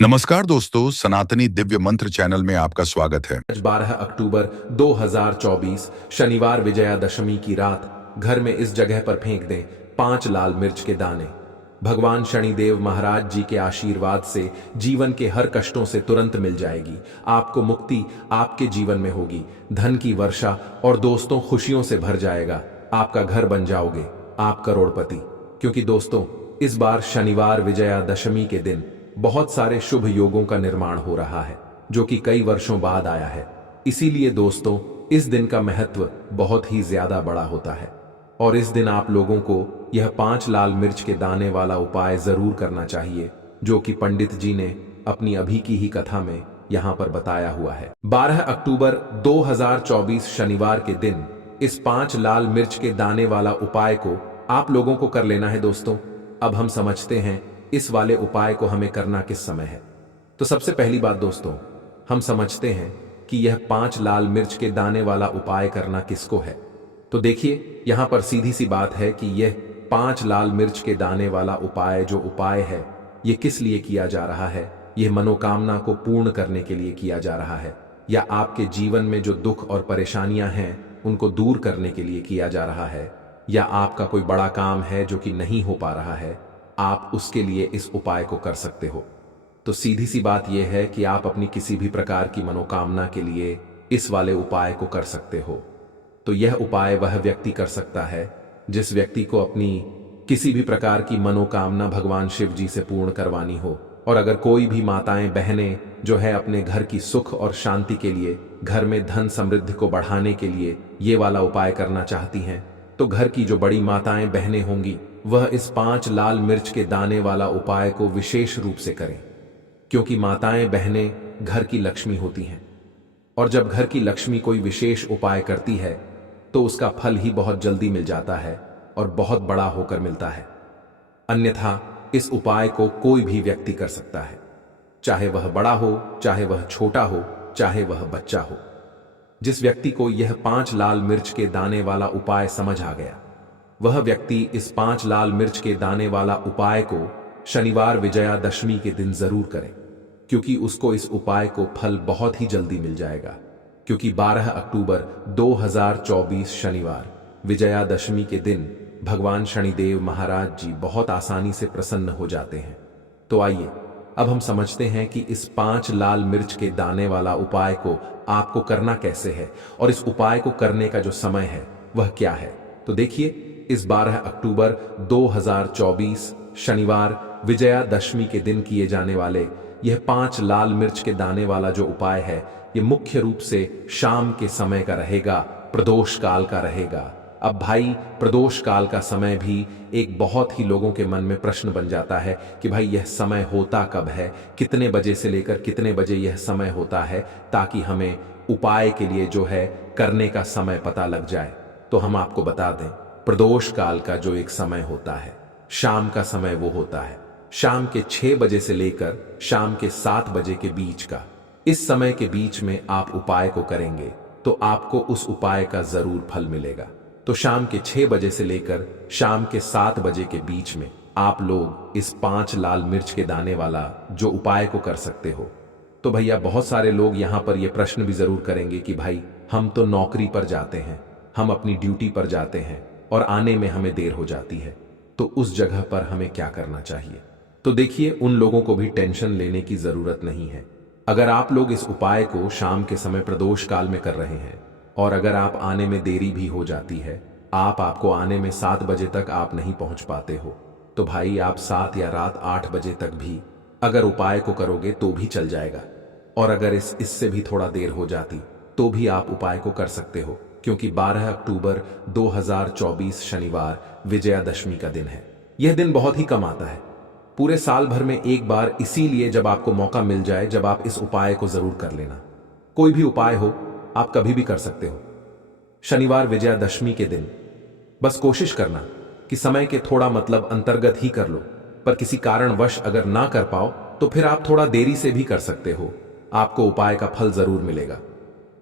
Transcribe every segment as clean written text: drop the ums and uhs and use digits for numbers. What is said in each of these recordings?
नमस्कार दोस्तों, सनातनी दिव्य मंत्र चैनल में आपका स्वागत है। आज 12 अक्टूबर 2024 शनिवार विजयादशमी की रात घर में इस जगह पर फेंक दें 5 लाल मिर्च के दाने। भगवान शनिदेव महाराज जी के आशीर्वाद से जीवन के हर कष्टों से तुरंत मिल जाएगी। आपको मुक्ति आपके जीवन में होगी, धन की वर्षा और दोस्तों खुशियों से भर जाएगा। आपका घर बन जाओगे, आप करोड़पति। क्योंकि दोस्तों, इस बार शनिवार विजयादशमी के दिन बहुत सारे शुभ योगों का निर्माण हो रहा है, जो कि कई वर्षों बाद आया है। इसीलिए दोस्तों, इस दिन का महत्व बहुत ही ज्यादा बड़ा होता है और इस दिन आप लोगों को यह 5 लाल मिर्च के दाने वाला उपाय जरूर करना चाहिए, जो कि पंडित जी ने अपनी अभी की ही कथा में यहाँ पर बताया हुआ है। 12 अक्टूबर 2024 शनिवार के दिन इस 5 लाल मिर्च के दाने वाला उपाय को आप लोगों को कर लेना है। दोस्तों, अब हम समझते हैं इस वाले उपाय को हमें करना किस समय है। तो सबसे पहली बात दोस्तों, हम समझते हैं कि यह 5 लाल मिर्च के दाने वाला उपाय करना किसको है। तो देखिए, यहां पर सीधी सी बात है कि यह 5 लाल मिर्च के दाने वाला उपाय जो उपाय है, यह किस लिए किया जा रहा है। यह मनोकामना को पूर्ण करने के लिए किया जा रहा है, या आपके जीवन में जो दुख और परेशानियां हैं उनको दूर करने के लिए किया जा रहा है, या आपका कोई बड़ा काम है जो कि नहीं हो पा रहा है, आप उसके लिए इस उपाय को कर सकते हो। तो सीधी सी बात यह है कि आप अपनी किसी भी प्रकार की मनोकामना के लिए इस वाले उपाय को कर सकते हो। तो यह उपाय वह व्यक्ति कर सकता है जिस व्यक्ति को अपनी किसी भी प्रकार की मनोकामना भगवान शिव जी से पूर्ण करवानी हो। और अगर कोई भी माताएं बहनें जो है अपने घर की सुख और शांति के लिए, घर में धन समृद्धि को बढ़ाने के लिए ये वाला उपाय करना चाहती हैं, तो घर की जो बड़ी माताएं बहनें होंगी वह इस 5 लाल मिर्च के दाने वाला उपाय को विशेष रूप से करें। क्योंकि माताएं बहनें घर की लक्ष्मी होती हैं, और जब घर की लक्ष्मी कोई विशेष उपाय करती है तो उसका फल ही बहुत जल्दी मिल जाता है और बहुत बड़ा होकर मिलता है। अन्यथा इस उपाय को कोई भी व्यक्ति कर सकता है, चाहे वह बड़ा हो, चाहे वह छोटा हो, चाहे वह बच्चा हो। जिस व्यक्ति को यह 5 लाल मिर्च के दाने वाला उपाय समझ आ गया, वह व्यक्ति इस 5 लाल मिर्च के दाने वाला उपाय को शनिवार विजयादशमी के दिन जरूर करें, क्योंकि उसको इस उपाय को फल बहुत ही जल्दी मिल जाएगा। क्योंकि 12 अक्टूबर 2024 शनिवार विजयादशमी के दिन भगवान शनिदेव महाराज जी बहुत आसानी से प्रसन्न हो जाते हैं। तो आइए अब हम समझते हैं कि इस 5 लाल मिर्च के दाने वाला उपाय को आपको करना कैसे है और इस उपाय को करने का जो समय है वह क्या है। तो देखिए, इस 12 अक्टूबर 2024 शनिवार विजयादशमी के दिन किए जाने वाले यह 5 लाल मिर्च के दाने वाला जो उपाय है, यह मुख्य रूप से शाम के समय का रहेगा, प्रदोष काल का रहेगा। अब भाई, प्रदोष काल का समय भी एक बहुत ही लोगों के मन में प्रश्न बन जाता है कि भाई यह समय होता कब है, कितने बजे से लेकर कितने बजे यह समय होता है, ताकि हमें उपाय के लिए जो है करने का समय पता लग जाए। तो हम आपको बता दें, प्रदोष काल का जो एक समय होता है, शाम का समय, वो होता है शाम के 6 बजे से लेकर शाम के 7 बजे के बीच का। इस समय के बीच में आप उपाय को करेंगे तो आपको उस उपाय का जरूर फल मिलेगा। तो शाम के 6 बजे से लेकर शाम के 7 बजे के बीच में आप लोग इस 5 लाल मिर्च के दाने वाला जो उपाय को कर सकते हो। तो भैया, बहुत सारे लोग यहाँ पर ये प्रश्न भी जरूर करेंगे कि भाई, हम तो नौकरी पर जाते हैं, हम अपनी ड्यूटी पर जाते हैं और आने में हमें देर हो जाती है, तो उस जगह पर हमें क्या करना चाहिए। तो देखिए, उन लोगों को भी टेंशन लेने की जरूरत नहीं है। अगर आप लोग इस उपाय को शाम के समय प्रदोष काल में कर रहे हैं और अगर आप आने में देरी भी हो जाती है, आपको आने में 7 बजे तक आप नहीं पहुंच पाते हो, तो भाई आप 7 या रात 8 बजे तक भी अगर उपाय को करोगे तो भी चल जाएगा। और अगर इससे भी थोड़ा देर हो जाती तो भी आप उपाय को कर सकते हो, क्योंकि 12 अक्टूबर 2024 शनिवार विजयादशमी का दिन है। यह दिन बहुत ही कम आता है, पूरे साल भर में एक बार। इसीलिए जब आपको मौका मिल जाए, जब आप इस उपाय को जरूर कर लेना। कोई भी उपाय हो, आप कभी भी कर सकते हो शनिवार विजयादशमी के दिन। बस कोशिश करना कि समय के थोड़ा अंतर्गत ही कर लो, पर किसी कारणवश अगर ना कर पाओ तो फिर आप थोड़ा देरी से भी कर सकते हो, आपको उपाय का फल जरूर मिलेगा।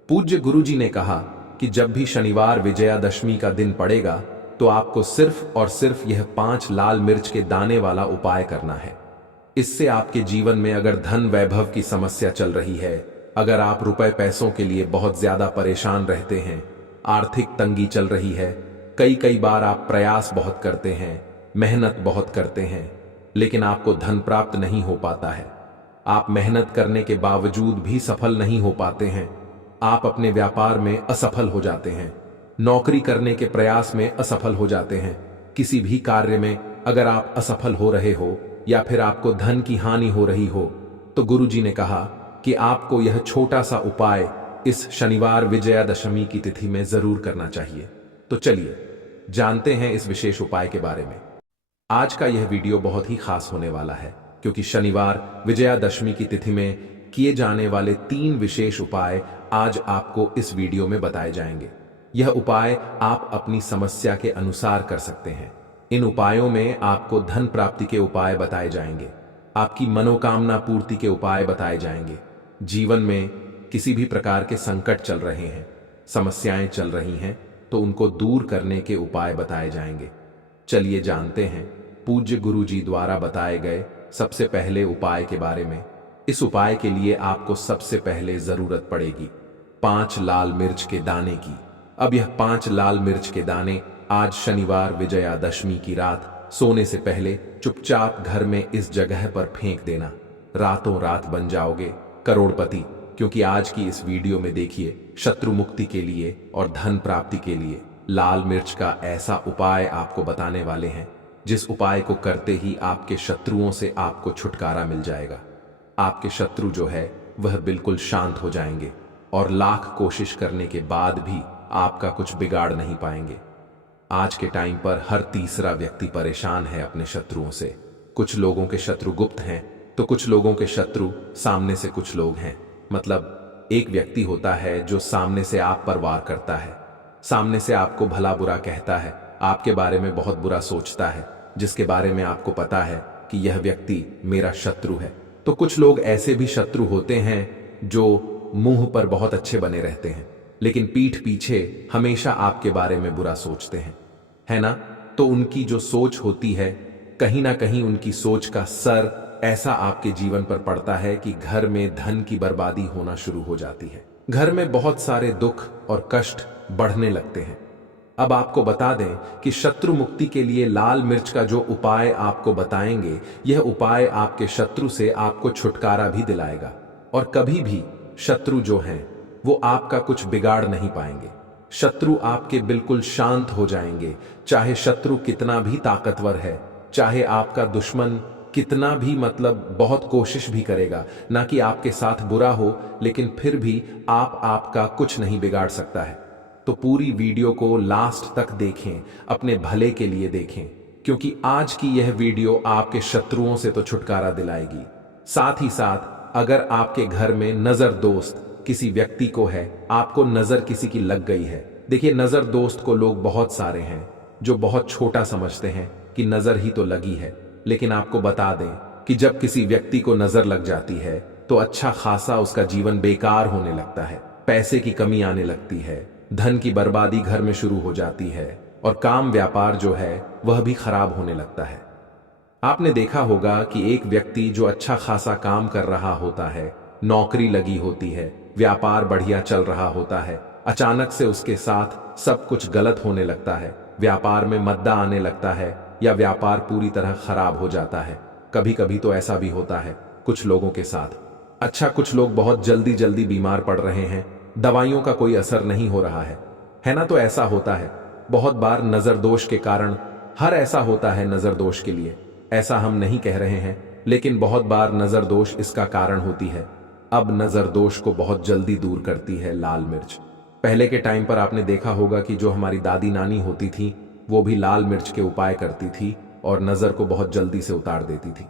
पूज्य गुरुजी ने कहा कि जब भी शनिवार विजयादशमी का दिन पड़ेगा तो आपको सिर्फ और सिर्फ यह 5 लाल मिर्च के दाने वाला उपाय करना है। इससे आपके जीवन में अगर धन वैभव की समस्या चल रही है, अगर आप रुपए पैसों के लिए बहुत ज्यादा परेशान रहते हैं, आर्थिक तंगी चल रही है, कई कई बार आप प्रयास बहुत करते हैं, मेहनत बहुत करते हैं, लेकिन आपको धन प्राप्त नहीं हो पाता है, आप मेहनत करने के बावजूद भी सफल नहीं हो पाते हैं, आप अपने व्यापार में असफल हो जाते हैं, नौकरी करने के प्रयास में असफल हो जाते हैं, किसी भी कार्य में अगर आप असफल हो रहे हो या फिर आपको धन की हानि हो रही हो, तो गुरुजी ने कहा कि आपको यह छोटा सा उपाय इस शनिवार विजयादशमी की तिथि में जरूर करना चाहिए। तो चलिए जानते हैं इस विशेष उपाय के बारे में। आज का यह वीडियो बहुत ही खास होने वाला है, क्योंकि शनिवार विजयादशमी की तिथि में किए जाने वाले 3 विशेष उपाय आज आपको इस वीडियो में बताए जाएंगे। यह उपाय आप अपनी समस्या के अनुसार कर सकते हैं। इन उपायों में आपको धन प्राप्ति के उपाय बताए जाएंगे, आपकी मनोकामना पूर्ति के उपाय बताए जाएंगे। जीवन में किसी भी प्रकार के संकट चल रहे हैं, समस्याएं चल रही हैं, तो उनको दूर करने के उपाय बताए जाएंगे। चलिए जानते हैं पूज्य गुरुजी द्वारा बताए गए सबसे पहले उपाय के बारे में। इस उपाय के लिए आपको सबसे पहले जरूरत पड़ेगी 5 लाल मिर्च के दाने की। अब यह 5 लाल मिर्च के दाने आज शनिवार विजयादशमी की रात सोने से पहले चुपचाप घर में इस जगह पर फेंक देना। रातों रात बन जाओगे करोड़पति, क्योंकि आज की इस वीडियो में देखिए शत्रु मुक्ति के लिए और धन प्राप्ति के लिए लाल मिर्च का ऐसा उपाय आपको बताने वाले हैं, जिस उपाय को करते ही आपके शत्रुओं से आपको छुटकारा मिल जाएगा। आपके शत्रु जो है वह बिल्कुल शांत हो जाएंगे और लाख कोशिश करने के बाद भी आपका कुछ बिगाड़ नहीं पाएंगे। आज के टाइम पर हर तीसरा व्यक्ति परेशान है अपने शत्रुओं से। कुछ लोगों के शत्रु गुप्त हैं, तो कुछ लोगों के शत्रु सामने से कुछ लोग हैं। मतलब एक व्यक्ति होता है जो सामने से आप पर वार करता है, सामने से आपको भला बुरा कहता है, आपके बारे में बहुत बुरा सोचता है, जिसके बारे में आपको पता है कि यह व्यक्ति मेरा शत्रु है। तो कुछ लोग ऐसे भी शत्रु होते हैं जो मुंह पर बहुत अच्छे बने रहते हैं, लेकिन पीठ पीछे हमेशा आपके बारे में बुरा सोचते हैं, है ना? तो उनकी जो सोच होती है, कहीं ना कहीं उनकी सोच का सर ऐसा आपके जीवन पर पड़ता है कि घर में धन की बर्बादी होना शुरू हो जाती है। घर में बहुत सारे दुख और कष्ट बढ़ने लगते हैं। अब आपको बता दें कि शत्रु मुक्ति के लिए लाल मिर्च का जो उपाय आपको बताएंगे, यह उपाय आपके शत्रु से आपको छुटकारा भी दिलाएगा और कभी भी शत्रु जो हैं वो आपका कुछ बिगाड़ नहीं पाएंगे। शत्रु आपके बिल्कुल शांत हो जाएंगे। चाहे शत्रु कितना भी ताकतवर है, चाहे आपका दुश्मन कितना भी बहुत कोशिश भी करेगा ना कि आपके साथ बुरा हो, लेकिन फिर भी आपका कुछ नहीं बिगाड़ सकता है। तो पूरी वीडियो को लास्ट तक देखें, अपने भले के लिए देखें, क्योंकि आज की यह वीडियो आपके शत्रुओं से तो छुटकारा दिलाएगी, साथ ही साथ अगर आपके घर में नजर दोस्त किसी व्यक्ति को है, आपको नजर किसी की लग गई है। देखिए, नजर दोस्त को लोग बहुत सारे हैं जो बहुत छोटा समझते हैं कि नजर ही तो लगी है, लेकिन आपको बता दें कि जब किसी व्यक्ति को नजर लग जाती है तो अच्छा खासा उसका जीवन बेकार होने लगता है, पैसे की कमी आने लगती है, धन की बर्बादी घर में शुरू हो जाती है और काम व्यापार जो है वह भी खराब होने लगता है। आपने देखा होगा कि एक व्यक्ति जो अच्छा खासा काम कर रहा होता है, नौकरी लगी होती है, व्यापार बढ़िया चल रहा होता है, अचानक से उसके साथ सब कुछ गलत होने लगता है, व्यापार में मद्दा आने लगता है या व्यापार पूरी तरह खराब हो जाता है। कभी कभी तो ऐसा भी होता है कुछ लोगों के साथ। अच्छा, कुछ लोग बहुत जल्दी जल्दी बीमार पड़ रहे हैं, दवाइयों का कोई असर नहीं हो रहा है ना? तो ऐसा होता है बहुत बार नजर दोष के कारण। हर ऐसा होता है नजर दोष के लिए, ऐसा हम नहीं कह रहे हैं, लेकिन बहुत बार नजर दोष इसका कारण होती है। अब नजर दोष को बहुत जल्दी दूर करती है लाल मिर्च। पहले के टाइम पर आपने देखा होगा कि जो हमारी दादी नानी होती थी वो भी लाल मिर्च के उपाय करती थी और नजर को बहुत जल्दी से उतार देती थी।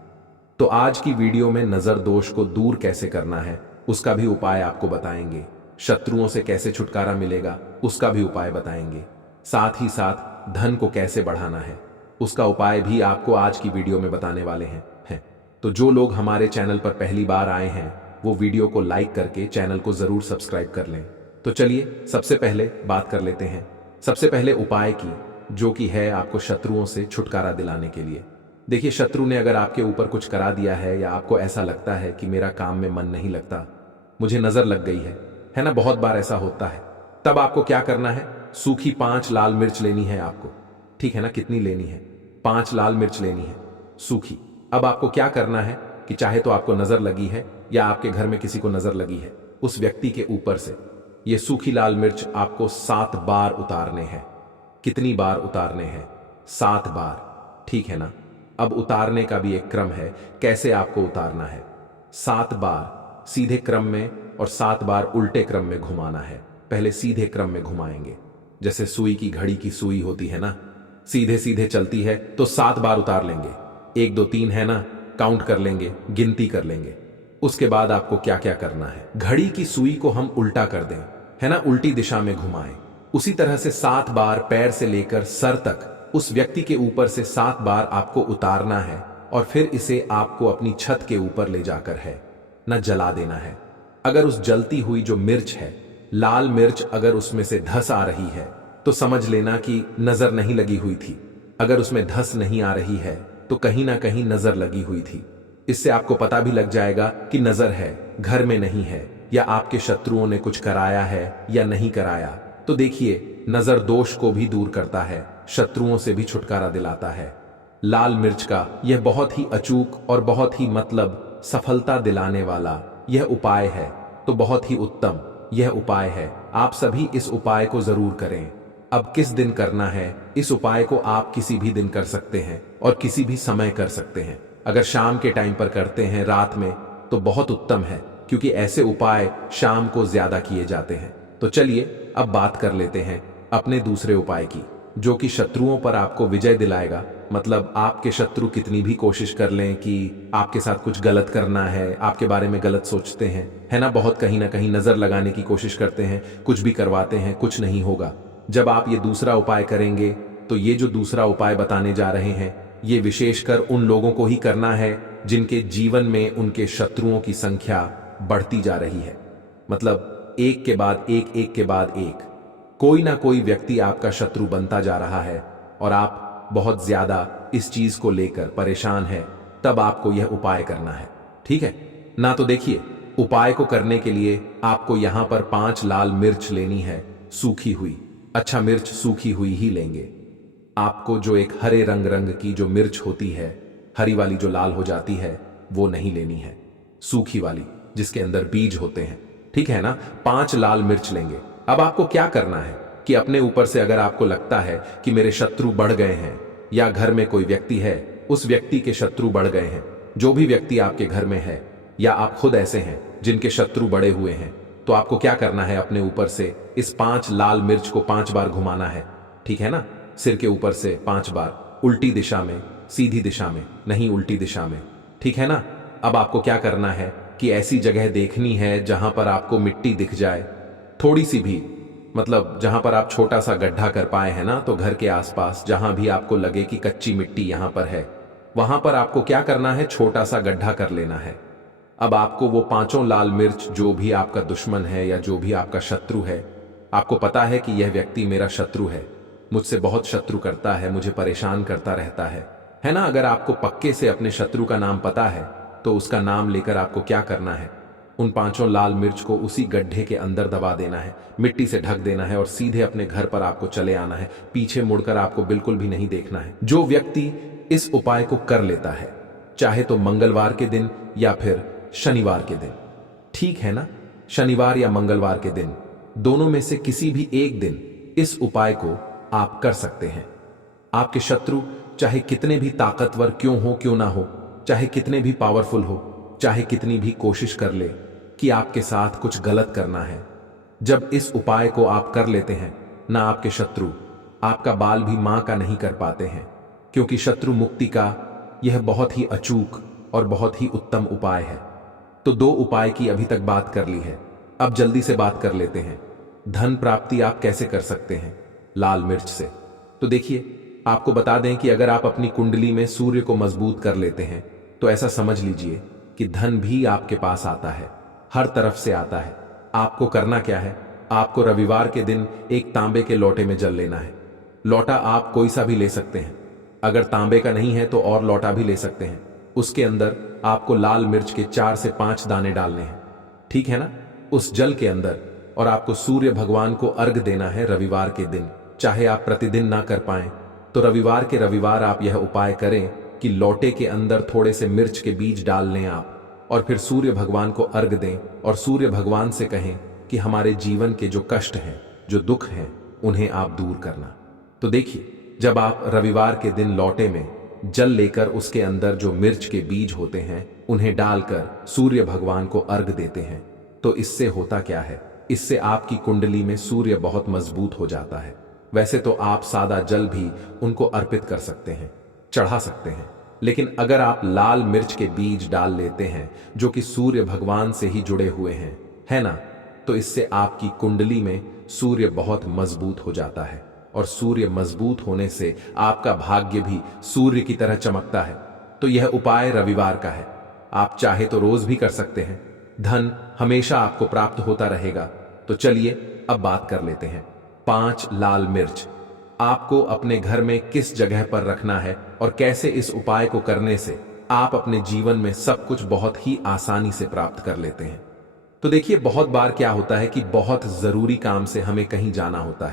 तो आज की वीडियो में नजर दोष को दूर कैसे करना है उसका भी उपाय आपको बताएंगे, शत्रुओं से कैसे छुटकारा मिलेगा उसका भी उपाय बताएंगे, साथ ही साथ धन को कैसे बढ़ाना है उसका उपाय भी आपको आज की वीडियो में बताने वाले हैं। तो जो लोग हमारे चैनल पर पहली बार आए हैं वो वीडियो को लाइक करके चैनल को जरूर सब्सक्राइब कर लें। तो चलिए सबसे पहले बात कर लेते हैं सबसे पहले उपाय की, जो कि है आपको शत्रुओं से छुटकारा दिलाने के लिए। देखिए, शत्रु ने अगर आपके ऊपर कुछ करा दिया है या आपको ऐसा लगता है कि मेरा काम में मन नहीं लगता, मुझे नजर लग गई है ना, बहुत बार ऐसा होता है, तब आपको क्या करना है? सूखी 5 लाल मिर्च लेनी है आपको, ठीक है ना? कितनी लेनी है? 5 लाल मिर्च लेनी है सूखी। अब आपको क्या करना है कि चाहे तो आपको नजर लगी है या आपके घर में किसी को नजर लगी है, उस व्यक्ति के ऊपर से ये सूखी लाल मिर्च आपको 7 बार उतारने हैं। कितनी बार उतारने हैं? 7 बार, ठीक है ना? अब उतारने का भी एक क्रम है, कैसे आपको उतारना है। 7 बार सीधे क्रम में और 7 बार उल्टे क्रम में घुमाना है। पहले सीधे क्रम में घुमाएंगे, जैसे सुई की घड़ी की सुई होती है ना, सीधे सीधे चलती है तो 7 बार उतार लेंगे। 1 2 3 है ना, काउंट कर लेंगे, गिनती कर लेंगे। उसके बाद आपको क्या क्या करना है? घड़ी की सुई को हम उल्टा कर दें, है ना, उल्टी दिशा में घुमाएं। उसी तरह से 7 बार पैर से लेकर सर तक उस व्यक्ति के ऊपर से 7 बार आपको उतारना है और फिर इसे आपको अपनी छत के ऊपर ले जाकर है ना जला देना है। अगर उस जलती हुई जो मिर्च है, लाल मिर्च, अगर उसमें से धस आ रही है तो समझ लेना कि नजर नहीं लगी हुई थी। अगर उसमें धस नहीं आ रही है तो कहीं ना कहीं नजर लगी हुई थी। इससे आपको पता भी लग जाएगा कि नजर है, घर में नहीं है, या आपके शत्रुओं ने कुछ कराया है या नहीं कराया। तो देखिए, नजर दोष को भी दूर करता है, शत्रुओं से भी छुटकारा दिलाता है। लाल मिर्च का यह बहुत ही अचूक और बहुत ही मतलब सफलता दिलाने वाला यह उपाय है, तो बहुत ही उत्तम यह उपाय है। आप सभी इस उपाय को जरूर करें। अब किस दिन करना है? इस उपाय को आप किसी भी दिन कर सकते हैं और किसी भी समय कर सकते हैं। अगर शाम के टाइम पर करते हैं, रात में, तो बहुत उत्तम है, क्योंकि ऐसे उपाय शाम को ज्यादा किए जाते हैं। तो चलिए अब बात कर लेते हैं अपने दूसरे उपाय की, जो कि शत्रुओं पर आपको विजय दिलाएगा। मतलब आपके शत्रु कितनी भी कोशिश कर लें कि आपके साथ कुछ गलत करना है, आपके बारे में गलत सोचते हैं, है ना, बहुत कहीं ना कहीं नजर लगाने की कोशिश करते हैं, कुछ भी करवाते हैं, कुछ नहीं होगा। जब आप ये दूसरा उपाय करेंगे तो ये जो दूसरा उपाय बताने जा रहे हैं, ये विशेषकर उन लोगों को ही करना है जिनके जीवन में उनके शत्रुओं की संख्या बढ़ती जा रही है। मतलब एक के बाद एक, एक के बाद एक, कोई ना कोई व्यक्ति आपका शत्रु बनता जा रहा है और आप बहुत ज्यादा इस चीज को लेकर परेशान है। तब आपको यह उपाय करना है, ठीक है ना? तो देखिए, उपाय को करने के लिए आपको यहां पर 5 लाल मिर्च लेनी है, सूखी हुई। अच्छा, मिर्च सूखी हुई ही लेंगे। आपको जो एक हरे रंग की जो मिर्च होती है, हरी वाली जो लाल हो जाती है, वो नहीं लेनी है, सूखी वाली जिसके अंदर बीज होते हैं, ठीक है ना? 5 लाल मिर्च लेंगे। अब आपको क्या करना है कि अपने ऊपर से अगर आपको लगता है कि मेरे शत्रु बढ़ गए हैं, या घर में कोई व्यक्ति है, उस व्यक्ति के शत्रु बढ़ गए हैं, जो भी व्यक्ति आपके घर में है, या आप खुद ऐसे हैं जिनके शत्रु बढ़े हुए हैं, तो आपको क्या करना है? अपने ऊपर से इस 5 लाल मिर्च को 5 बार घुमाना है, ठीक है ना? सिर के ऊपर से 5 बार, उल्टी दिशा में, सीधी दिशा में नहीं, उल्टी दिशा में, ठीक है ना? अब आपको क्या करना है कि ऐसी जगह देखनी है जहां पर आपको मिट्टी दिख जाए, थोड़ी सी भी, मतलब जहां पर आप छोटा सा गड्ढा कर पाए, है ना? तो घर के आसपास जहां भी आपको लगे कि कच्ची मिट्टी यहां पर है, वहां पर आपको क्या करना है? छोटा सा गड्ढा कर लेना है। अब आपको वो 5 लाल मिर्च, जो भी आपका दुश्मन है या जो भी आपका शत्रु है, आपको पता है कि यह व्यक्ति मेरा शत्रु है, मुझसे बहुत शत्रु करता है, मुझे परेशान करता रहता है ना? अगर आपको पक्के से अपने शत्रु का नाम पता है तो उसका नाम लेकर आपको क्या करना है? उन 5 लाल मिर्च को उसी गड्ढे के अंदर दबा देना है, मिट्टी से ढक देना है और सीधे अपने घर पर आपको चले आना है। पीछे मुड़कर आपको बिल्कुल भी नहीं देखना है। जो व्यक्ति इस उपाय को कर लेता है, चाहे तो मंगलवार के दिन या फिर शनिवार के दिन, ठीक है ना? शनिवार या मंगलवार के दिन, दोनों में से किसी भी एक दिन इस उपाय को आप कर सकते हैं। आपके शत्रु चाहे कितने भी ताकतवर क्यों ना हो, चाहे कितने भी पावरफुल हो, चाहे कितनी भी कोशिश कर ले कि आपके साथ कुछ गलत करना है, जब इस उपाय को आप कर लेते हैं ना, आपके शत्रु आपका बाल भी मां का नहीं कर पाते हैं, क्योंकि शत्रु मुक्ति का यह बहुत ही अचूक और बहुत ही उत्तम उपाय है। तो 2 उपाय की अभी तक बात कर ली है, अब जल्दी से बात कर लेते हैं धन प्राप्ति आप कैसे कर सकते हैं लाल मिर्च से। तो देखिए, आपको बता दें कि अगर आप अपनी कुंडली में सूर्य को मजबूत कर लेते हैं तो ऐसा समझ लीजिए कि धन भी आपके पास आता है, हर तरफ से आता है। आपको करना क्या है? आपको रविवार के दिन एक तांबे के लोटे में जल लेना है। लोटा आप कोई सा भी ले सकते हैं, अगर तांबे का नहीं है तो और लौटा भी ले सकते हैं। उसके अंदर आपको लाल मिर्च के 4 से 5 दाने डालने हैं, ठीक है ना? उस जल के अंदर, और आपको सूर्य भगवान को अर्घ देना है रविवार के दिन। चाहे आप प्रतिदिन ना कर पाएं तो रविवार के रविवार आप यह उपाय करें कि लोटे के अंदर थोड़े से मिर्च के बीज डाल लें आप, और फिर सूर्य भगवान को अर्घ दें और सूर्य भगवान से कहें कि हमारे जीवन के जो कष्ट हैं, जो दुख हैं, उन्हें आप दूर करना। तो देखिए, जब आप रविवार के दिन लोटे में जल लेकर उसके अंदर जो मिर्च के बीज होते हैं उन्हें डालकर सूर्य भगवान को अर्घ देते हैं, तो इससे होता क्या है, इससे आपकी कुंडली में सूर्य बहुत मजबूत हो जाता है। वैसे तो आप सादा जल भी उनको अर्पित कर सकते हैं, चढ़ा सकते हैं, लेकिन अगर आप लाल मिर्च के बीज डाल लेते हैं जो कि सूर्य भगवान से ही जुड़े हुए हैं, है ना, तो इससे आपकी कुंडली में सूर्य बहुत मजबूत हो जाता है, और सूर्य मजबूत होने से आपका भाग्य भी सूर्य की तरह चमकता है। तो यह उपाय रविवार का है, आप चाहे तो रोज भी कर सकते हैं। धन हमेशा आपको प्राप्त होता रहेगा। तो चलिए अब बात कर लेते हैं। 5 लाल मिर्च आपको अपने घर में किस जगह पर रखना है और कैसे इस उपाय को करने से आप अपने जीवन में सब कुछ बहुत ही आसानी से प्राप्त कर लेते हैं। तो देखिए, बहुत बार क्या होता है कि बहुत जरूरी काम से हमें कहीं जाना होता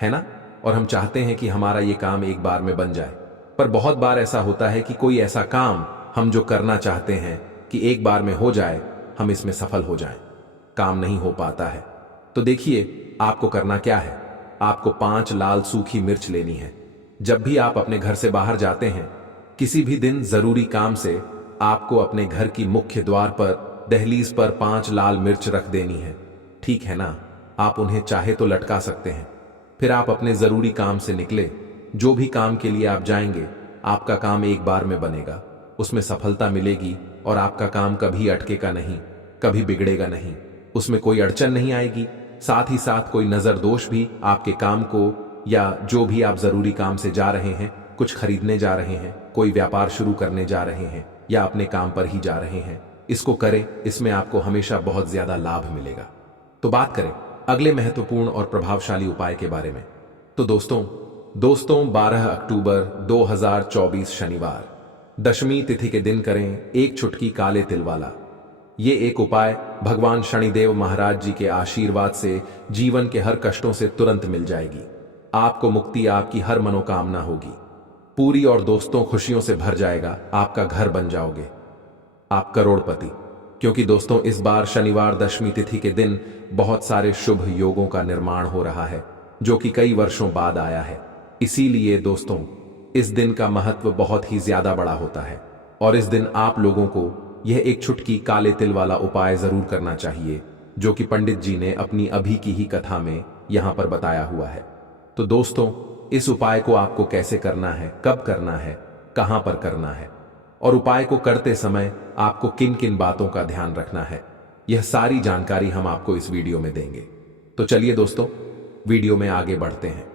है ना, और हम चाहते हैं कि हमारा ये काम एक बार में बन जाए। पर बहुत बार ऐसा होता है कि कोई ऐसा काम हम जो करना चाहते हैं कि एक बार में हो जाए, हम इसमें सफल हो जाएं, काम नहीं हो पाता है। तो देखिए, आपको करना क्या है, आपको 5 लाल सूखी मिर्च लेनी है। जब भी आप अपने घर से बाहर जाते हैं, किसी भी दिन जरूरी काम से, आपको अपने घर की मुख्य द्वार पर दहलीज पर 5 लाल मिर्च रख देनी है, ठीक है ना? आप उन्हें चाहे तो लटका सकते हैं। फिर आप अपने जरूरी काम से निकले, जो भी काम के लिए आप जाएंगे, आपका काम एक बार में बनेगा, उसमें सफलता मिलेगी और आपका काम कभी अटकेगा नहीं, कभी बिगड़ेगा नहीं, उसमें कोई अड़चन नहीं आएगी। साथ ही साथ कोई नजर दोष भी आपके काम को, या जो भी आप जरूरी काम से जा रहे हैं, कुछ खरीदने जा रहे हैं, कोई व्यापार शुरू करने जा रहे हैं, या अपने काम पर ही जा रहे हैं, इसको करें, इसमें आपको हमेशा बहुत ज्यादा लाभ मिलेगा। तो बात करें अगले महत्वपूर्ण और प्रभावशाली उपाय के बारे में। तो दोस्तों 12 अक्टूबर 2024 शनिवार दशमी तिथि के दिन करें एक चुटकी काले तिल वाला। ये एक उपाय भगवान शनिदेव महाराज जी के आशीर्वाद से जीवन के हर कष्टों से तुरंत मिल जाएगी। आपको मुक्ति, आपकी हर मनोकामना होगी पूरी, और दोस्तों खुशियों से भर जाएगा, आपका घर बन जाओगे, आप करोड़पति। क्योंकि दोस्तों इस बार शनिवार दशमी तिथि के दिन बहुत सारे शुभ योगों का निर्माण हो रहा है, जो कि कई वर्षों बाद आया है। इसीलिए दोस्तों इस दिन का महत्व बहुत ही ज्यादा बड़ा होता है, और इस दिन आप लोगों को यह एक चुटकी काले तिल वाला उपाय जरूर करना चाहिए, जो कि पंडित जी ने अपनी अभी की ही कथा में यहां पर बताया हुआ है। तो दोस्तों इस उपाय को आपको कैसे करना है, कब करना है, कहां पर करना है, और उपाय को करते समय आपको किन किन बातों का ध्यान रखना है, यह सारी जानकारी हम आपको इस वीडियो में देंगे। तो चलिए दोस्तों वीडियो में आगे बढ़ते हैं।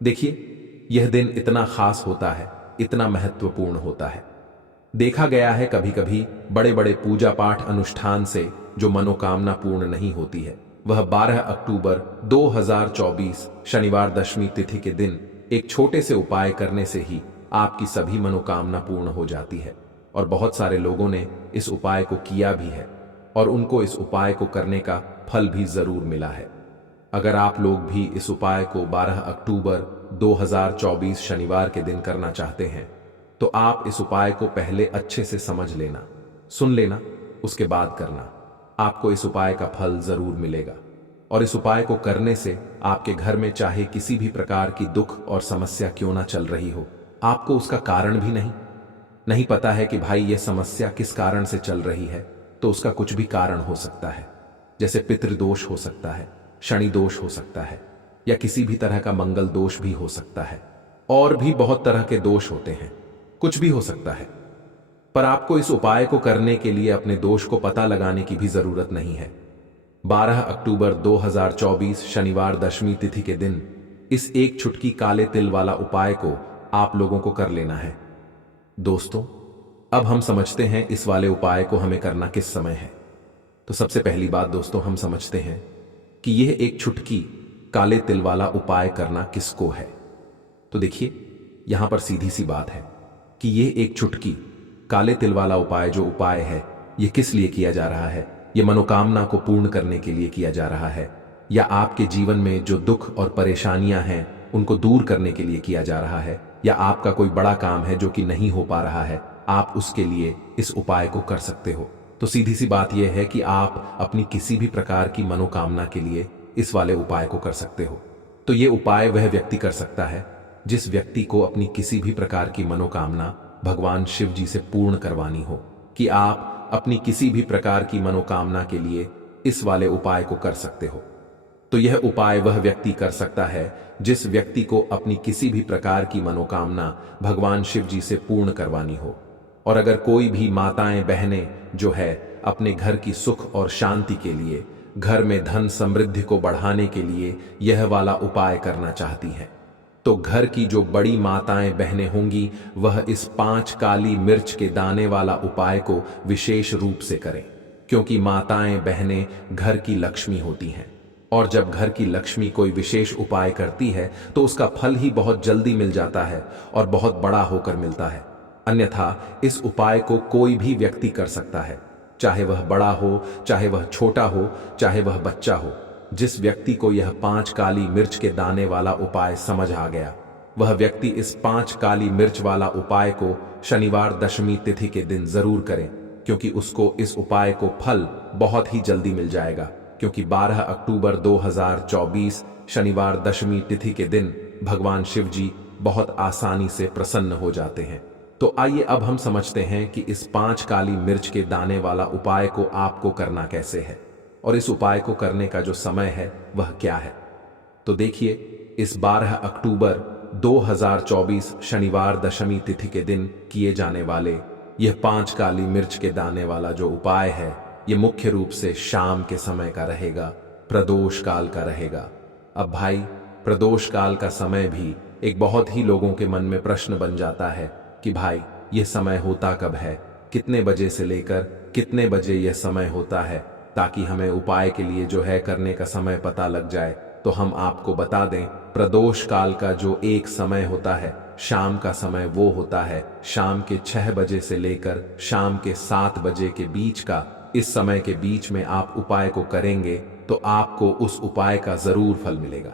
देखिए, यह दिन इतना खास होता है, इतना महत्वपूर्ण होता है। देखा गया है कभी कभी बड़े बड़े पूजा पाठ अनुष्ठान से जो मनोकामना पूर्ण नहीं होती है, वह 12 अक्टूबर 2024 शनिवार दशमी तिथि के दिन एक छोटे से उपाय करने से ही आपकी सभी मनोकामना पूर्ण हो जाती है। और बहुत सारे लोगों ने इस उपाय को किया भी है, और उनको इस उपाय को करने का फल भी जरूर मिला है। अगर आप लोग भी इस उपाय को 12 अक्टूबर 2024 शनिवार के दिन करना चाहते हैं, तो आप इस उपाय को पहले अच्छे से समझ लेना, सुन लेना, उसके बाद करना। आपको इस उपाय का फल जरूर मिलेगा, और इस उपाय को करने से आपके घर में चाहे किसी भी प्रकार की दुख और समस्या क्यों ना चल रही हो, आपको उसका कारण भी नहीं पता है कि भाई ये समस्या किस कारण से चल रही है, तो उसका कुछ भी कारण हो सकता है। जैसे पितृदोष हो सकता है, शनि दोष हो सकता है, या किसी भी तरह का मंगल दोष भी हो सकता है, और भी बहुत तरह के दोष होते हैं, कुछ भी हो सकता है। पर आपको इस उपाय को करने के लिए अपने दोष को पता लगाने की भी जरूरत नहीं है। 12 अक्टूबर 2024 शनिवार दशमी तिथि के दिन इस एक चुटकी काले तिल वाला उपाय को आप लोगों को कर लेना है। दोस्तों अब हम समझते हैं इस वाले उपाय को हमें करना किस समय है। तो सबसे पहली बात दोस्तों, हम समझते हैं कि यह एक चुटकी काले तिल वाला उपाय करना किसको है। तो देखिए, यहां पर सीधी सी बात है कि ये एक चुटकी काले तिल वाला उपाय जो उपाय है, ये किस लिए किया जा रहा है? ये मनोकामना को पूर्ण करने के लिए किया जा रहा है, या आपके जीवन में जो दुख और परेशानियां हैं उनको दूर करने के लिए किया जा रहा है, या आपका कोई बड़ा काम है जो कि नहीं हो पा रहा है, आप उसके लिए इस उपाय को कर सकते हो। तो सीधी सी बात यह है कि आप अपनी किसी भी प्रकार की मनोकामना के लिए इस वाले उपाय को कर सकते हो। तो ये उपाय वह व्यक्ति कर सकता है जिस व्यक्ति को अपनी किसी भी प्रकार की मनोकामना भगवान शिव जी से पूर्ण करवानी हो, कि आप अपनी किसी भी प्रकार की मनोकामना के लिए इस वाले उपाय को कर सकते हो। तो यह उपाय वह व्यक्ति कर सकता है जिस व्यक्ति को अपनी किसी भी प्रकार की मनोकामना भगवान शिव जी से पूर्ण करवानी हो। और अगर कोई भी माताएं बहनें जो है अपने घर की सुख और शांति के लिए, घर में धन समृद्धि को बढ़ाने के लिए यह वाला उपाय करना चाहती हैं, तो घर की जो बड़ी माताएं बहनें होंगी वह इस 5 काली मिर्च के दाने वाला उपाय को विशेष रूप से करें, क्योंकि माताएं बहनें घर की लक्ष्मी होती हैं। और जब घर की लक्ष्मी कोई विशेष उपाय करती है तो उसका फल ही बहुत जल्दी मिल जाता है और बहुत बड़ा होकर मिलता है। अन्यथा इस उपाय को कोई भी व्यक्ति कर सकता है, चाहे वह बड़ा हो, चाहे वह छोटा हो, चाहे वह बच्चा हो। जिस व्यक्ति को यह 5 काली मिर्च के दाने वाला उपाय समझ आ गया, वह व्यक्ति इस 5 काली मिर्च वाला उपाय को शनिवार दशमी तिथि के दिन जरूर करें, क्योंकि उसको इस उपाय को फल बहुत ही जल्दी मिल जाएगा। क्योंकि 12 अक्टूबर 2024 शनिवार दशमी तिथि के दिन भगवान शिव जी बहुत आसानी से प्रसन्न हो जाते हैं। तो आइए अब हम समझते हैं कि इस 5 काली मिर्च के दाने वाला उपाय को आपको करना कैसे है, और इस उपाय को करने का जो समय है वह क्या है। तो देखिए, इस 12 अक्टूबर 2024 शनिवार दशमी तिथि के दिन किए जाने वाले यह 5 काली मिर्च के दाने वाला जो उपाय है, ये मुख्य रूप से शाम के समय का रहेगा, प्रदोष काल का रहेगा। अब भाई, प्रदोष काल का समय भी एक बहुत ही लोगों के मन में प्रश्न बन जाता है कि भाई यह समय होता कब है, कितने बजे से लेकर कितने बजे यह समय होता है, ताकि हमें उपाय के लिए जो है करने का समय पता लग जाए। तो हम आपको बता दें, प्रदोष काल का जो एक समय होता है, शाम का समय, वो होता है शाम के 6 बजे से लेकर शाम के 7 बजे के बीच का। इस समय के बीच में आप उपाय को करेंगे तो आपको उस उपाय का जरूर फल मिलेगा।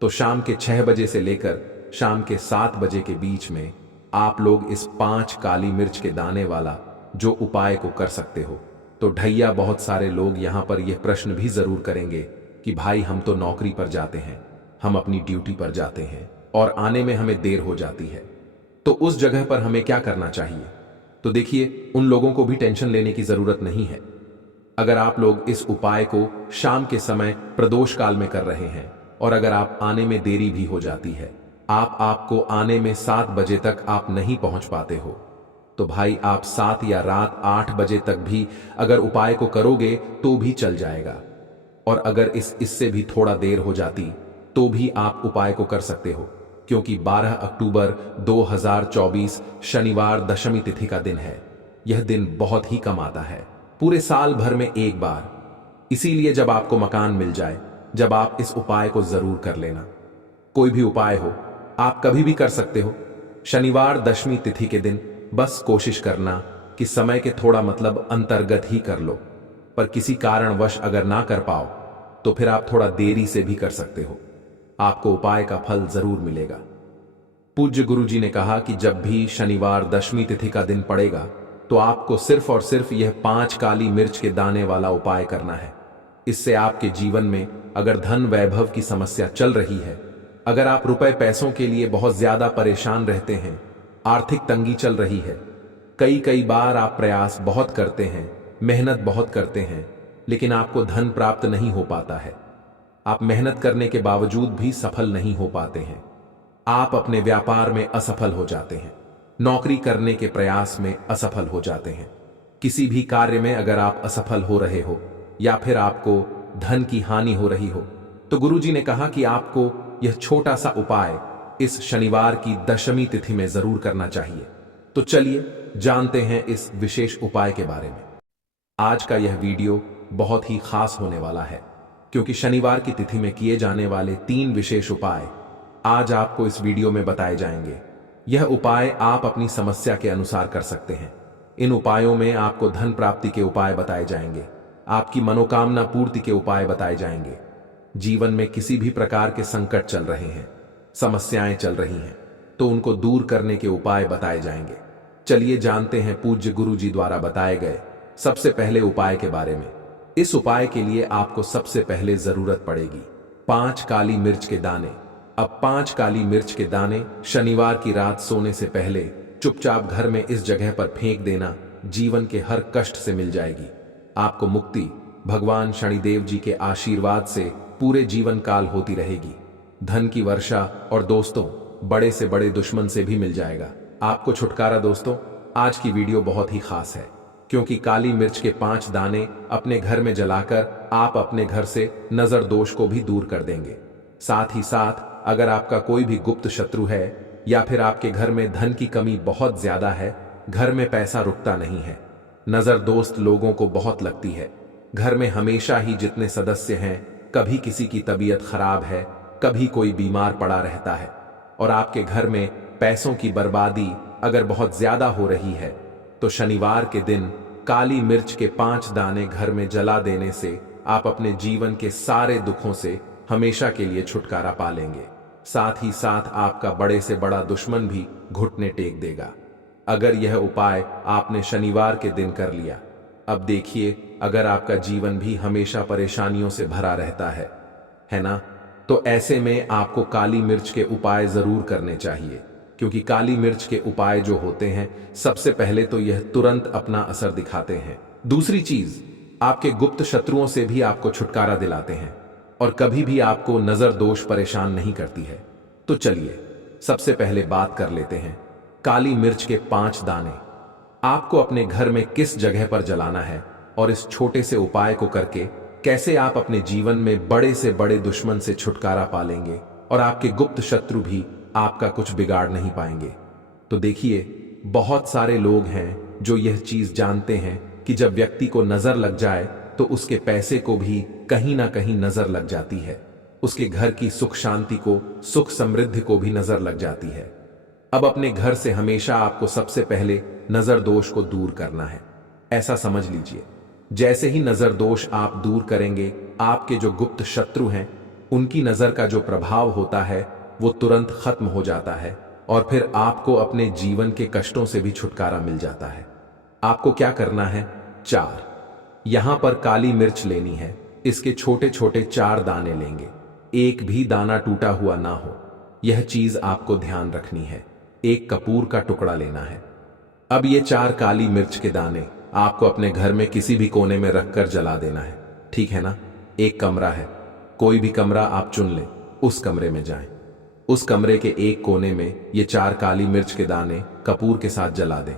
तो शाम के 6 बजे से लेकर शाम के 7 बजे के बीच में आप लोग इस 5 काली मिर्च के दाने वाला जो उपाय को कर सकते हो। तो ढैया बहुत सारे लोग यहाँ पर यह प्रश्न भी जरूर करेंगे कि भाई हम तो नौकरी पर जाते हैं, हम अपनी ड्यूटी पर जाते हैं और आने में हमें देर हो जाती है, तो उस जगह पर हमें क्या करना चाहिए। तो देखिए, उन लोगों को भी टेंशन लेने की जरूरत नहीं है। अगर आप लोग इस उपाय को शाम के समय प्रदोष काल में कर रहे हैं और अगर आप आने में देरी भी हो जाती है, आपको आने में 7 बजे तक आप नहीं पहुंच पाते हो, तो भाई आप 7 या रात 8 बजे तक भी अगर उपाय को करोगे तो भी चल जाएगा। और अगर इससे भी थोड़ा देर हो जाती तो भी आप उपाय को कर सकते हो, क्योंकि 12 अक्टूबर 2024 शनिवार दशमी तिथि का दिन है। यह दिन बहुत ही कम आता है, पूरे साल भर में एक बार। इसीलिए जब आपको मकान मिल जाए, जब आप इस उपाय को जरूर कर लेना। कोई भी उपाय हो, आप कभी भी कर सकते हो। शनिवार दशमी तिथि के दिन बस कोशिश करना कि समय के थोड़ा अंतर्गत ही कर लो, पर किसी कारणवश अगर ना कर पाओ तो फिर आप थोड़ा देरी से भी कर सकते हो, आपको उपाय का फल जरूर मिलेगा। पूज्य गुरु जी ने कहा कि जब भी शनिवार दशमी तिथि का दिन पड़ेगा तो आपको सिर्फ और सिर्फ यह 5 काली मिर्च के दाने वाला उपाय करना है। इससे आपके जीवन में अगर धन वैभव की समस्या चल रही है, अगर आप रुपए पैसों के लिए बहुत ज्यादा परेशान रहते हैं, आर्थिक तंगी चल रही है, कई बार आप प्रयास बहुत करते हैं, मेहनत बहुत करते हैं, लेकिन आपको धन प्राप्त नहीं हो पाता है, आप मेहनत करने के बावजूद भी सफल नहीं हो पाते हैं, आप अपने व्यापार में असफल हो जाते हैं, नौकरी करने के प्रयास में असफल हो जाते हैं, किसी भी कार्य में अगर आप असफल हो रहे हो या फिर आपको धन की हानि हो रही हो, तो गुरुजी ने कहा कि आपको यह छोटा सा उपाय इस शनिवार की दशमी तिथि में जरूर करना चाहिए। तो चलिए जानते हैं इस विशेष उपाय के बारे में। आज का यह वीडियो बहुत ही खास होने वाला है, क्योंकि शनिवार की तिथि में किए जाने वाले 3 विशेष उपाय आज आपको इस वीडियो में बताए जाएंगे। यह उपाय आप अपनी समस्या के अनुसार कर सकते हैं। इन उपायों में आपको धन प्राप्ति के उपाय बताए जाएंगे, आपकी मनोकामना पूर्ति के उपाय बताए जाएंगे। जीवन में किसी भी प्रकार के संकट चल रहे हैं, समस्याएं चल रही हैं, तो उनको दूर करने के उपाय बताए जाएंगे। चलिए जानते हैं पूज्य गुरु जी द्वारा बताए गए सबसे पहले उपाय के बारे में। इस उपाय के लिए आपको सबसे पहले जरूरत पड़ेगी 5 काली मिर्च के दाने। अब 5 काली मिर्च के दाने शनिवार की रात सोने से पहले चुपचाप घर में इस जगह पर फेंक देना, जीवन के हर कष्ट से मिल जाएगी। आपको मुक्ति भगवान शनिदेव जी के आशीर्वाद से पूरे जीवन काल होती रहेगी। धन की वर्षा और दोस्तों, बड़े से बड़े दुश्मन से भी मिल जाएगा आपको छुटकारा। दोस्तों, आज की वीडियो बहुत ही खास है, क्योंकि काली मिर्च के 5 दाने अपने घर में जलाकर आप अपने घर से नजर दोष को भी दूर कर देंगे। साथ ही साथ अगर आपका कोई भी गुप्त शत्रु है या फिर आपके घर में धन की कमी बहुत ज्यादा है, घर में पैसा रुकता नहीं है, नजर दोस्त लोगों को बहुत लगती है, घर में हमेशा ही जितने सदस्य हैं, कभी किसी की तबीयत खराब है, कभी कोई बीमार पड़ा रहता है, और आपके घर में पैसों की बर्बादी अगर बहुत ज्यादा हो रही है, तो शनिवार के दिन काली मिर्च के 5 दाने घर में जला देने से आप अपने जीवन के सारे दुखों से हमेशा के लिए छुटकारा पा लेंगे। साथ ही साथ आपका बड़े से बड़ा दुश्मन भी घुटने टेक देगा, अगर यह उपाय आपने शनिवार के दिन कर लिया। अब देखिए, अगर आपका जीवन भी हमेशा परेशानियों से भरा रहता है ना, तो ऐसे में आपको काली मिर्च के उपाय जरूर करने चाहिए, क्योंकि काली मिर्च के उपाय जो होते हैं, सबसे पहले तो यह तुरंत अपना असर दिखाते हैं। दूसरी चीज, आपके गुप्त शत्रुओं से भी आपको छुटकारा दिलाते हैं और कभी भी आपको नजर दोष परेशान नहीं करती है। तो चलिए सबसे पहले बात कर लेते हैं काली मिर्च के 5 दाने आपको अपने घर में किस जगह पर जलाना है, और इस छोटे से उपाय को करके कैसे आप अपने जीवन में बड़े से बड़े दुश्मन से छुटकारा पा लेंगे और आपके गुप्त शत्रु भी आपका कुछ बिगाड़ नहीं पाएंगे। तो देखिए, बहुत सारे लोग हैं जो यह चीज जानते हैं कि जब व्यक्ति को नजर लग जाए तो उसके पैसे को भी कहीं ना कहीं नजर लग जाती है, उसके घर की सुख शांति को, सुख समृद्धि को भी नजर लग जाती है। अब अपने घर से हमेशा आपको सबसे पहले नजर दोष को दूर करना है। ऐसा समझ लीजिए, जैसे ही नजर दोष आप दूर करेंगे, आपके जो गुप्त शत्रु हैं, उनकी नजर का जो प्रभाव होता है वो तुरंत खत्म हो जाता है और फिर आपको अपने जीवन के कष्टों से भी छुटकारा मिल जाता है। आपको क्या करना है, 4 यहां पर काली मिर्च लेनी है। इसके छोटे छोटे 4 दाने लेंगे, एक भी दाना टूटा हुआ ना हो, यह चीज आपको ध्यान रखनी है। एक कपूर का टुकड़ा लेना है। अब ये 4 काली मिर्च के दाने आपको अपने घर में किसी भी कोने में रखकर जला देना है, ठीक है ना। एक कमरा है, कोई भी कमरा आप चुन लें, उस कमरे में जाएं। उस कमरे के एक कोने में ये 4 काली मिर्च के दाने कपूर के साथ जला दें,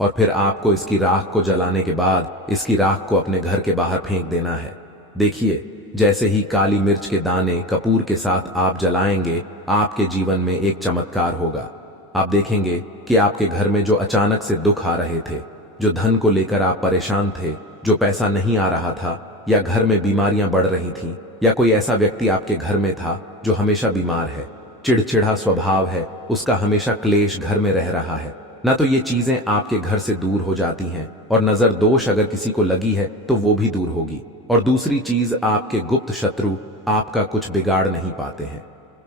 और फिर आपको इसकी राख को जलाने के बाद इसकी राख को अपने घर के बाहर फेंक देना है। देखिए, जैसे ही काली मिर्च के दाने कपूर के साथ आप जलाएंगे, आपके जीवन में एक चमत्कार होगा। आप देखेंगे कि आपके घर में जो अचानक से दुख आ रहे थे, जो धन को लेकर आप परेशान थे, जो पैसा नहीं आ रहा था, या घर में बीमारियां बढ़ रही थीं, या कोई ऐसा व्यक्ति आपके घर में था जो हमेशा बीमार है, चिड़चिड़ा स्वभाव है, उसका हमेशा क्लेश घर में रह रहा है ना, तो ये चीजें आपके घर से दूर हो जाती हैं, और नजर दोष अगर किसी को लगी है तो वो भी दूर होगी। और दूसरी चीज, आपके गुप्त शत्रु आपका कुछ बिगाड़ नहीं पाते हैं।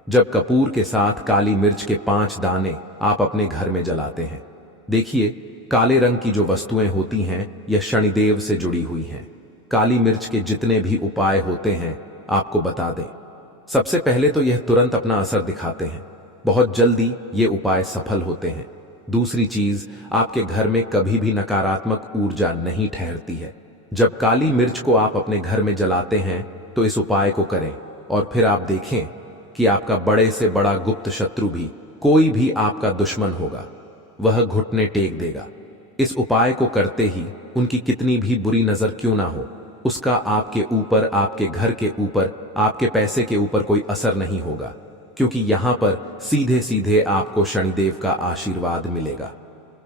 जब कपूर के साथ काली मिर्च के 5 दाने आप अपने घर में जलाते हैं, देखिए, काले रंग की जो वस्तुएं होती हैं, यह शनिदेव से जुड़ी हुई हैं। काली मिर्च के जितने भी उपाय होते हैं आपको बता दें, सबसे पहले तो यह तुरंत अपना असर दिखाते हैं, बहुत जल्दी ये उपाय सफल होते हैं। दूसरी चीज, आपके घर में कभी भी नकारात्मक ऊर्जा नहीं ठहरती है। जब काली मिर्च को आप अपने घर में जलाते हैं तो इस उपाय को करें, और फिर आप देखें कि आपका बड़े से बड़ा गुप्त शत्रु भी, कोई भी आपका दुश्मन होगा, वह घुटने टेक देगा। इस उपाय को करते ही उनकी कितनी भी बुरी नजर क्यों ना हो, उसका आपके ऊपर, आपके घर के ऊपर, आपके पैसे के ऊपर कोई असर नहीं होगा, क्योंकि यहां पर सीधे सीधे आपको शनिदेव का आशीर्वाद मिलेगा।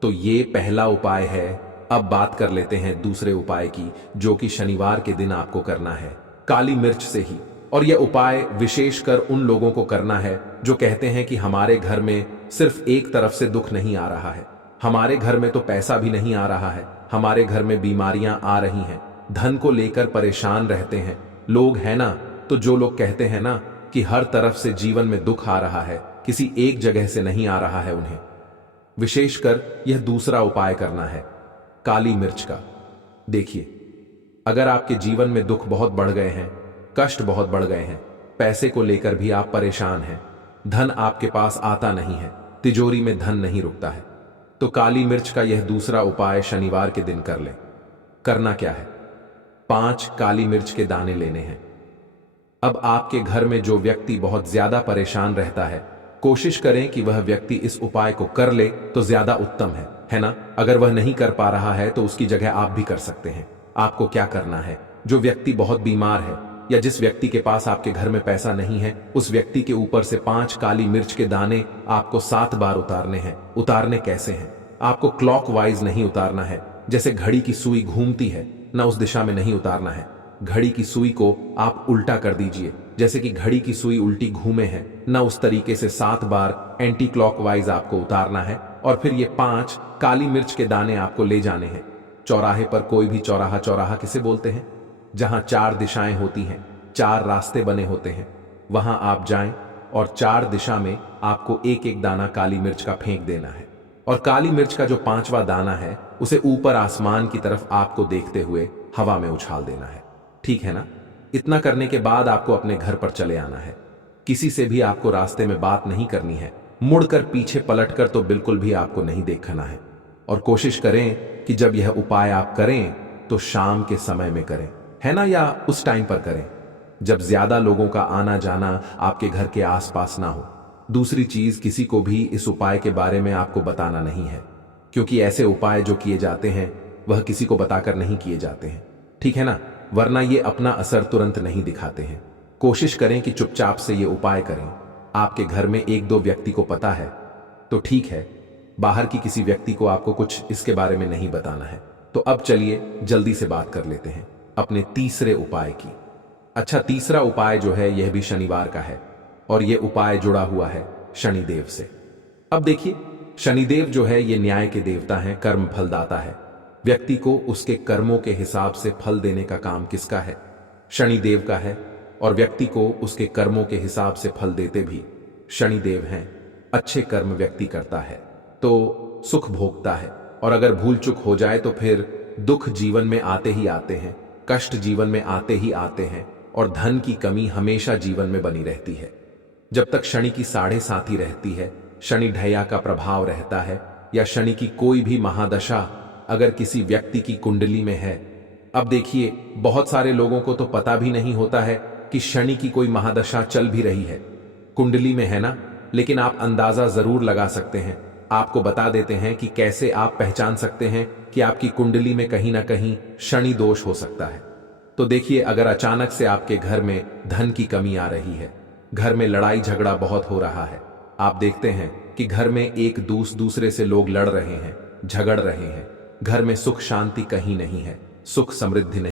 तो ये पहला उपाय है। अब बात कर लेते हैं दूसरे उपाय की, जो कि शनिवार के दिन आपको करना है, काली मिर्च से ही। और यह उपाय विशेषकर उन लोगों को करना है जो कहते हैं कि हमारे घर में सिर्फ एक तरफ से दुख नहीं आ रहा है, हमारे घर में तो पैसा भी नहीं आ रहा है, हमारे घर में बीमारियां आ रही हैं, धन को लेकर परेशान रहते हैं लोग, है ना। तो जो लोग कहते हैं ना कि हर तरफ से जीवन में दुख आ रहा है, किसी एक जगह से नहीं आ रहा है, उन्हें विशेषकर यह दूसरा उपाय करना है, काली मिर्च का। देखिए, अगर आपके जीवन में दुख बहुत बढ़ गए हैं, कष्ट बहुत बढ़ गए हैं, पैसे को लेकर भी आप परेशान हैं, धन आपके पास आता नहीं है, तिजोरी में धन नहीं रुकता है, तो काली मिर्च का यह दूसरा उपाय शनिवार के दिन कर लें। करना क्या है? 5 काली मिर्च के दाने लेने हैं। अब आपके घर में जो व्यक्ति बहुत ज्यादा परेशान रहता है, कोशिश करें कि वह व्यक्ति इस उपाय को कर ले तो ज्यादा उत्तम है ना। अगर वह नहीं कर पा रहा है तो उसकी जगह आप भी कर सकते हैं। आपको क्या करना है, जो व्यक्ति बहुत बीमार है या जिस व्यक्ति के पास आपके घर में पैसा नहीं है, उस व्यक्ति के ऊपर से 5 काली मिर्च के दाने आपको 7 बार उतारने हैं। उतारने कैसे हैं? आपको क्लॉकवाइज नहीं उतारना है, जैसे घड़ी की सुई घूमती है ना, उस दिशा में नहीं उतारना है। घड़ी की सुई को आप उल्टा कर दीजिए, जैसे कि घड़ी की सुई उल्टी घूमे है ना, उस तरीके से 7 बार एंटी क्लॉकवाइज आपको उतारना है। और फिर ये 5 काली मिर्च के दाने आपको ले जाने हैं चौराहे पर। कोई भी चौराहा, चौराहा किसे बोलते हैं? जहां 4 दिशाएं होती हैं, 4 रास्ते बने होते हैं, वहां आप जाएं और 4 दिशा में आपको एक एक दाना काली मिर्च का फेंक देना है। और काली मिर्च का जो 5वां दाना है, उसे ऊपर आसमान की तरफ आपको देखते हुए हवा में उछाल देना है। ठीक है ना? इतना करने के बाद आपको अपने घर पर चले आना है। किसी से भी आपको रास्ते में बात नहीं करनी है, मुड़कर पीछे पलटकर तो बिल्कुल भी आपको नहीं देखना है। और कोशिश करें कि जब यह उपाय आप करें तो शाम के समय में करें, है ना, या उस टाइम पर करें जब ज्यादा लोगों का आना जाना आपके घर के आसपास ना हो। दूसरी चीज, किसी को भी इस उपाय के बारे में आपको बताना नहीं है, क्योंकि ऐसे उपाय जो किए जाते हैं वह किसी को बताकर नहीं किए जाते हैं, ठीक है ना, वरना ये अपना असर तुरंत नहीं दिखाते हैं। कोशिश करें कि चुपचाप से ये उपाय करें। आपके घर में 1-2 व्यक्ति को पता है तो ठीक है, बाहर की किसी व्यक्ति को आपको कुछ इसके बारे में नहीं बताना है। तो अब चलिए जल्दी से बात कर लेते हैं अपने तीसरे उपाय की। अच्छा, तीसरा उपाय जो है यह भी शनिवार का है और यह उपाय जुड़ा हुआ है शनिदेव से। अब देखिए, शनिदेव जो है ये न्याय के देवता हैं, कर्म फलदाता है। व्यक्ति को उसके कर्मों के हिसाब से फल देने का काम किसका है? शनिदेव का है। और व्यक्ति को उसके कर्मों के हिसाब से फल देते भी शनिदेव हैं। अच्छे कर्म व्यक्ति करता है तो सुख भोगता है, और अगर भूल चूक हो जाए तो फिर दुख जीवन में आते ही आते हैं, कष्ट जीवन में आते ही आते हैं, और धन की कमी हमेशा जीवन में बनी रहती है। जब तक शनि की 7.5 रहती है, शनि ढैया का प्रभाव रहता है, या शनि की कोई भी महादशा अगर किसी व्यक्ति की कुंडली में है। अब देखिए, बहुत सारे लोगों को तो पता भी नहीं होता है कि शनि की कोई महादशा चल भी रही है, कुंडली में है ना, लेकिन आप अंदाजा जरूर लगा सकते हैं। आपको बता देते हैं कि कैसे आप पहचान सकते हैं कि आपकी कुंडली में कहीं ना कहीं शनि दोष हो सकता है। तो देखिए, अगर अचानक से आपके घर में धन की कमी आ रही है, घर में लड़ाई झगड़ा बहुत हो रहा है, आप देखते हैं कि घर में एक दूसरे से लोग लड़ रहे हैं, झगड़ रहे हैं, घर में सुख शांति कहीं नहीं है, सुख समृद्धि नहीं।